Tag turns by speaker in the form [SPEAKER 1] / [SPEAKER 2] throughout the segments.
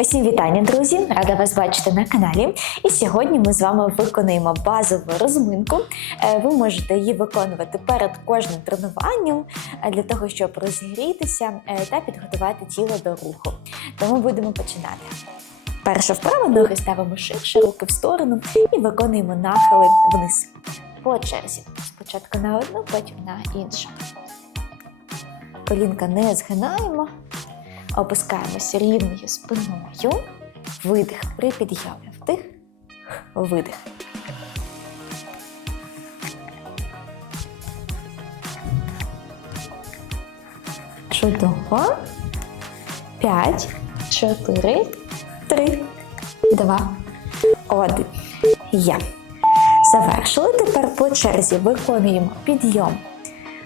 [SPEAKER 1] Усім вітання, друзі! Рада вас бачити на каналі. І сьогодні ми з вами виконаємо базову розминку. Е, Ви можете її виконувати перед кожним тренуванням е, для того, щоб розігрітися е, та підготувати тіло до руху. Тому будемо починати. Перша вправа ноги ставимо ширше, руки в сторону і виконуємо нахили вниз. По черзі. Спочатку на одну, потім на іншу. Колінка не згинаємо. Опускаємося рівною спиною. Видих при підйомі. Вдих, видих. Чудово. П'ять, чотири, три, два, один. Є. Завершили. Тепер по черзі виконуємо підйом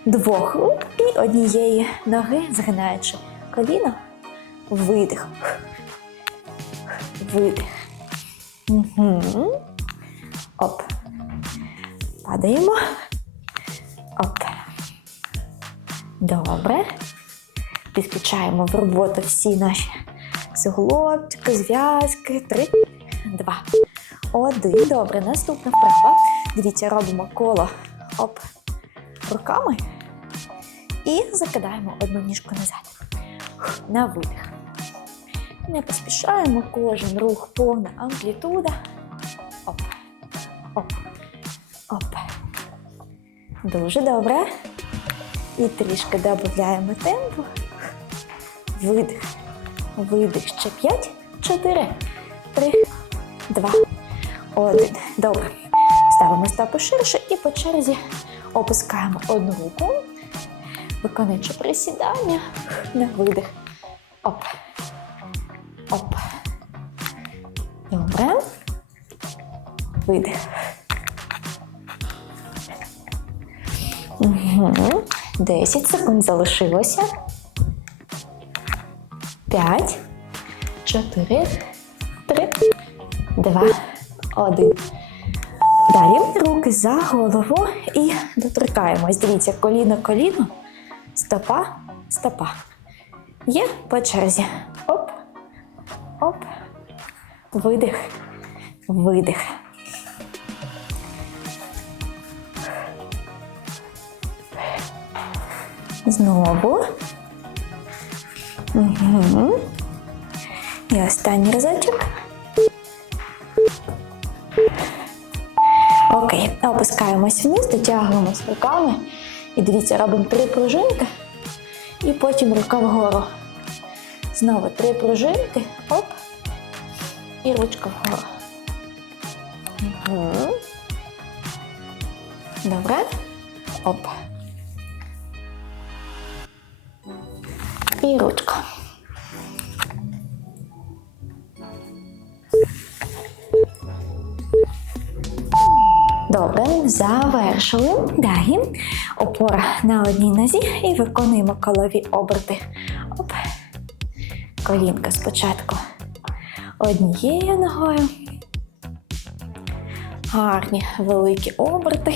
[SPEAKER 1] двох рук і однієї ноги, згинаючи коліно. Видих. Видих. Угу. Оп. Падаємо. Оп. Добре. Підключаємо в роботу всі наші суглобчики, зв'язки. Три, два, один. Добре. Наступна вправа. Дивіться, робимо коло оп руками і закидаємо одну ніжку назад. На видих. Не поспішаємо кожен рух, повна амплітуда. Оп. Оп. Оп. Дуже добре. І трішки додаємо темпу. Видих. Видих. Ще 5, 4, 3, 2, 1. Добре. Ставимо стопи ширше і по черзі опускаємо одну руку, виконуючи присідання на видих. Оп. Оп. Добре. Видих. Угу. 10 секунд залишилося. 5, 4, 3, 2, 1. Далі руки за голову і доторкаємось. Дивіться, коліно, коліно, стопа, стопа. Є по черзі. Видих, видих. Знову. Угу. І останній разочок. Окей, опускаємось вниз, дотягуємось руками. І дивіться, робимо три пружинки. І потім рука вгору. Знову три пружинки. Оп. І ручка вгору. Угу. Добре. Оп. І ручка. Добре, завершили. Далі опора на одній нозі і виконуємо колові оберти. Оп. Колінка спочатку однією ногою. Гарні великі оберти.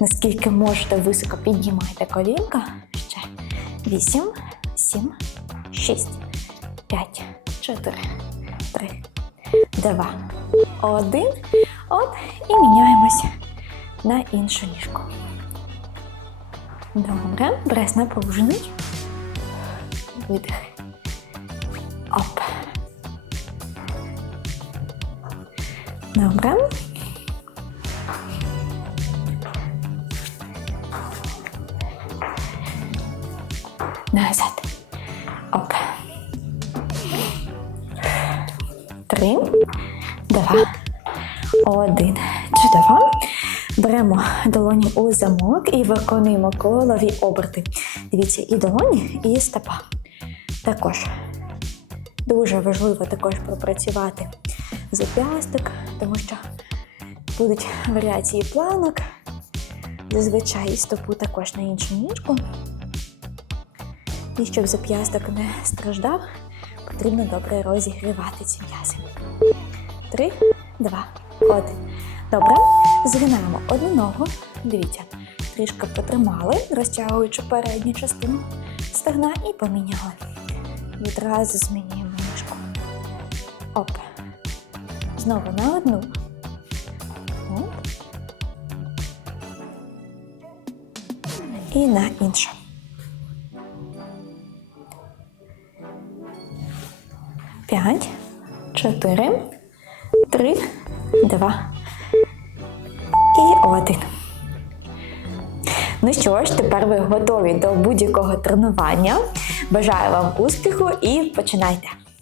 [SPEAKER 1] Наскільки можете, високо піднімайте колінка. Ще. Вісім, сім, шість, п'ять, чотири, три, два, один. Оп, і міняємося на іншу ніжку. Добре, прес напружений. Видих. Оп. Добре. Назад. Оп. Три, два, один. Чудово. Беремо долоні у замок і виконуємо колові оберти. Дивіться, і долоні, і стопа. Також дуже важливо також пропрацювати зап'ясток, тому що будуть варіації планок. Зазвичай стопу також на іншу ніжку. І щоб зап'ясток не страждав, потрібно добре розігрівати ці м'язи. Три, два, один. Добре. Згинаємо одну ногу. Дивіться, трішки потримали, розтягуючи передню частину стегна і поміняли. Відразу змінюємо ніжку. Оп. Знову на одну. Оп. І на іншу. П'ять, чотири, три, два і один. Ну що ж, тепер ви готові до будь-якого тренування. Бажаю вам успіху і починайте!